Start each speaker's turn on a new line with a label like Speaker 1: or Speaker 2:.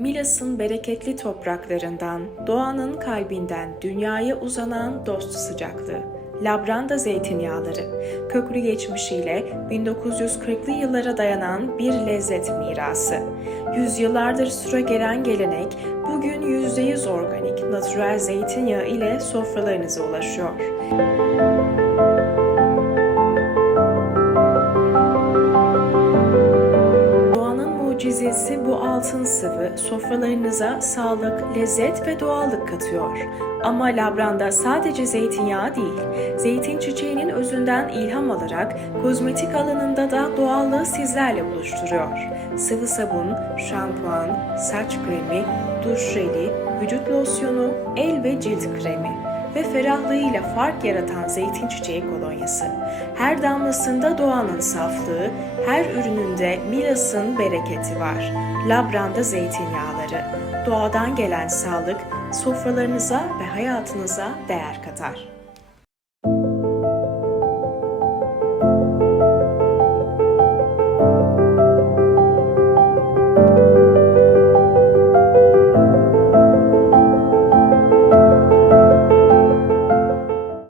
Speaker 1: Milas'ın bereketli topraklarından, doğanın kalbinden dünyaya uzanan dost sıcaklığı. Labranda zeytinyağları, köklü geçmişiyle 1940'lı yıllara dayanan bir lezzet mirası. Yüzyıllardır süregelen gelenek bugün %100 organik, natürel zeytinyağı ile sofralarınıza ulaşıyor. Doğanın mucizesi bu altın sıvı sofralarınıza sağlık, lezzet ve doğallık katıyor. Ama labranda sadece zeytinyağı değil, zeytin çiçeğinin özünden ilham alarak kozmetik alanında da doğallığı sizlerle buluşturuyor. Sıvı sabun, şampuan, saç kremi, duş jeli, vücut losyonu, el ve cilt kremi ve ferahlığıyla fark yaratan zeytin çiçeği kolonyası. Her damlasında doğanın saflığı, her ürününde Milas'ın bereketi var. Labranda zeytinyağları, doğadan gelen sağlık sofralarınıza ve hayatınıza değer katar.